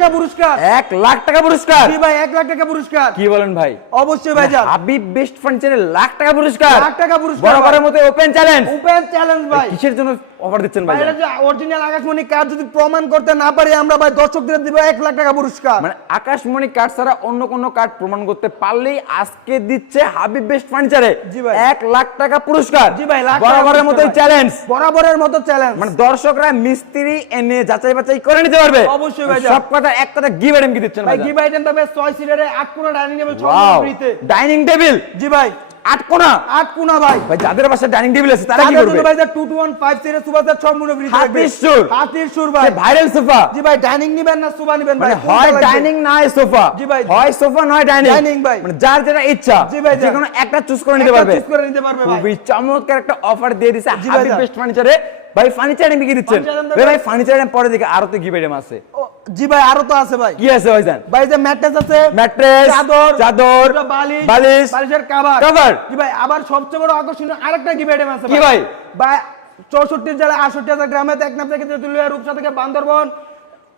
টাকা পুরস্কার, 1 লাখ টাকা পুরস্কার। জি ভাই 1 লাখ টাকা পুরস্কার। কি বলেন ভাই? অবশ্যই ভাইজান, হাবিব বেস্ট ফার্নিচারে লাখ টাকা পুরস্কার, লাখ টাকা পুরস্কার। বরাবরের মতো ওপেন চ্যালেঞ্জ। ওপেন চ্যালেঞ্জ ভাই। কিসের জন্য অফার দিচ্ছেন ভাই? এটা যে অরিজিনাল আকাশমণি কার্ড যদি প্রমাণ করতে না পারি আমরা ভাই দর্শকদের দিব 1 লাখ টাকা পুরস্কার। মানে আকাশমণি কার্ড ছাড়া অন্য কোন কার্ড প্রমাণ করতে পারলেই আজকে দিচ্ছে হাবিব বেস্ট ফার্নিচারে জি ভাই 1 লাখ টাকা পুরস্কার। জি ভাই, লাখ টাকা বরাবরের মতো পুরস্কার ভাই। চ্যালেঞ্জ, বরাবরের মতো চ্যালেঞ্জ। মানে দর্শকরা মিস্ত্রি এনে যাচাই বাছাই করে নিতে পারবে। অবশ্যই ভাই। সব কথা এক কথা গিভ আইটেম কি দিচ্ছেন ভাই ভাই? গিভ আইটেম তবে 6 সিটারে 8 কোণা ডাইনিং টেবিল সব ওয়াও, ফ্রিতে। ডাইনিং টেবিল জি ভাই 8 কোণা। 8 কোণা ভাই। ভাই যাদের বাসায় ডাইনিং টেবিল আছে তারা কি তাদের করবে? জন্য ভাই 221 সিরিজ সোফা সেট সব মনে ফ্রিতে থাকবে। হাতির সুর। হাতির সুর ভাই। Viral sofa. জি ভাই ডাইনিং নিবেন না সোফা নিবেন ভাই? মানে হয় ডাইনিং না হয় সোফা। জি ভাই। হয় সোফা নয় ডাইনিং। ডাইনিং ভাই। মানে যার যেটা ইচ্ছা জি ভাই, যে কোনো একটা চুজ করে নিতে পারবে। চুজ করে নিতে পারবে ভাই। খুবই চমৎকার একটা অফার দিয়ে দিয়েছে জি ভাই, হাবিব ভাই। বেস্ট ফার্নিচারে। ভাই ফার্নিচার আইটেম কি দিচ্ছেন? ফার্নিচার আইটেম ভাই ভাই ফার্নিচার আইটেম পরে দেখে আরো তো গিভ আইটেম আছে। জি ভাই আরো তো আছে ভাই। কি আছে ভাইজান? ভাই যে ম্যাট্রেস আছে, ম্যাট্রেস, চাদর, চাদর, বালিশ, বালিশ, বালিশের কভার। কভার। জি ভাই আবার সবচেয়ে বড় আকর্ষণীয় আরেকটা গিভ আইটেম আছে কি ভাই? ভাই 64 জেলা 68,000 গ্রামে টেকনাফ থেকে তেতুলিয়া, রূপসা থেকে বান্দরবন,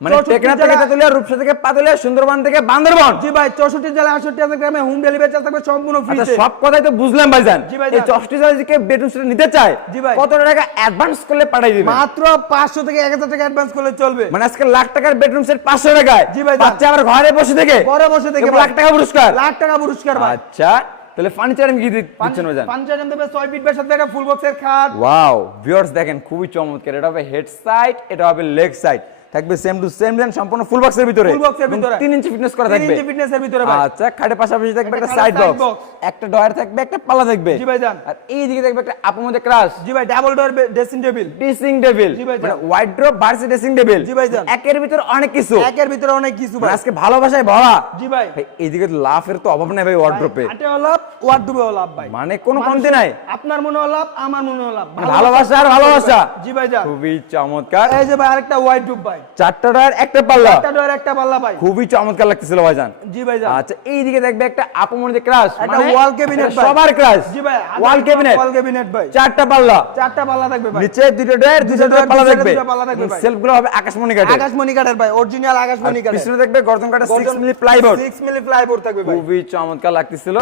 মানে 64 টেকনাফ থেকে জেলা- তেতুলিয়া, রূপসা থেকে পাতুলিয়া, সুন্দরবন থেকে বান্দরবন। জি ভাই 64 জেলা 68,000 গ্রামে হোম ডেলিভারি চার্জ থাকবে সম্পূর্ণ আচ্ছা ফ্রিতে। সব কথাই তো বুঝলাম ভাইজান। জি ভাই, এই 64 হাজার থেকে বেডরুম সেট নিতে চায়, জি ভাই। কত টাকা অ্যাডভান্স করলে পাঠিয়ে দিবেন? মাত্র 500 থেকে 1000 টাকা অ্যাডভান্স করলে চলবে। মানে আজকে লাখ টাকার বেডরুম সেট 500 টাকায় জি ভাই, বাচ্চা আবার ঘরে বসে থেকে ঘরে বসে থেকে লাখ টাকা পুরস্কার। লাখ টাকা পুরস্কার ভাই। আচ্ছা তাহলে ফার্নিচার আমি কি দিচ্ছেন ভাইজান? ফার্নিচার আইটেম দেবে 6 ফিট বাই 7 একটা ফুল বক্সের খাট। ওয়াও ভিউয়ার্স দেখেন খুবই চমৎকার। এটা হবে হেড সাইড, এটা হবে লেগ সাইড, থাকবে সেম টু সেম ডিজাইন, সম্পূর্ণ ফুল বক্সের ভিতরে। ফুল বক্সের ভিতরে 3 ইঞ্চি ফিটনেস করা 3 থাকবে। ইঞ্চি ফিটনেসের ভিতরে ভাই। আচ্ছা খাটের পাশাপাশি থাকবে একটা একটা সাইড side বক্স, box। একটা ডয়ার থাকবে, একটা পাল্লা থাকবে। জি ভাইজান। আর এই দিকে থাকবে একটা আপুর মধ্যে ক্রাশ জি ভাই double door dressing table. Dressing table, জি ভাইজান। মানে ওয়াইড্রপ ভার্সি ড্রেসিং টেবিল। জি ভাইজান। একের ভিতরে অনেক কিছু, একের ভিতরে অনেক কিছু মানে ভাই। আজকে ভালোবাসায় ভরা। জি ভাই। ভাই এইদিকে লাফের তো অভাব নাই ভাই ওয়ার্ড্রপে। হাটে লাভ ওয়ার্ডরোবে লাভ ভাই। মানে কোনো কমতি নাই। আপনার মনে লাভ আমার মনে লাভ। ভালোবাসা আর ভালোবাসা। জি ভাইজান। খুবই চমৎকার। এই যে ভাই আরেকটা ওয়ার্ডরোব ভাই। 4টা ডয়ার একটা পাল্লা, একটা ডোর একটা পাল্লা ভাই। খুবই চমৎকার লাগতেছিল ভাইজান। জি ভাইজান। আচ্ছা এইদিকে দেখবে একটা আপু মনে ক্রাশ, একটা ওয়াল ক্যাবিনেট ভাই। সবার ক্রাশ। জি ভাই ওয়াল ক্যাবিনেট, ওয়াল ক্যাবিনেট ভাই। 4টা পাল্লা, 4টা পাল্লা থাকবে ভাই। নিচে 2টা ডয়ার, 2টা ডয়ার, পাল্লা দুইটা থাকবে। পাল্লা থাকবে ভাই। সেলফগুলো হবে আকাশমণি কাঠের। আকাশমণি কাঠের ভাই, অরিজিনাল আকাশমণি কাঠের। পিছনে দেখবে গর্জন কাঠের 6 মিলি প্লাইবোর্ড। 6 মিলি প্লাইবোর্ড থাকবে ভাই। খুবই চমৎকার লাগতেছিল।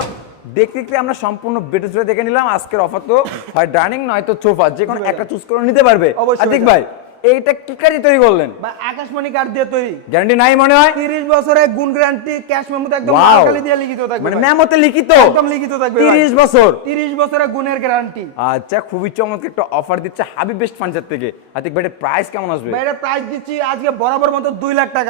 দেখতে দেখতে আমরা সম্পূর্ণ বেডরুম জুড়ে দেখে নিলাম। আজকের অফার তো হয় ডাইনিং নয়তো সোফা, যে কোনো একটা চুজ করে নিতে পারবে। অবশ্যই আতিক ভাই এইটা কি কাজে তৈরি করলেন? ভাই আকাশমণি কাঠ দিয়ে তৈরি। গ্যারান্টি নাই মনে হয়? 30 বছরের গুণ গ্যারান্টি, ক্যাশ মেমোতে একদম Wow! মার্কালি দিয়ে লিখিত থাকবে মানে ভাই। মেমোতে লিখিত একদম লিখিত থাকবে ভাই। 30 বছর। 30 বছরের গুণের গ্যারান্টি। আচ্ছা খুবই চমৎকার একটা অফার দিচ্ছে হাবিব বেস্ট ফার্নিচার থেকে। আতিক ভাই এর প্রাইস কেমন আসবে? ভাই এটা প্রাইস দিচ্ছি আজকে বরাবর মতো 2 লাখ টাকা।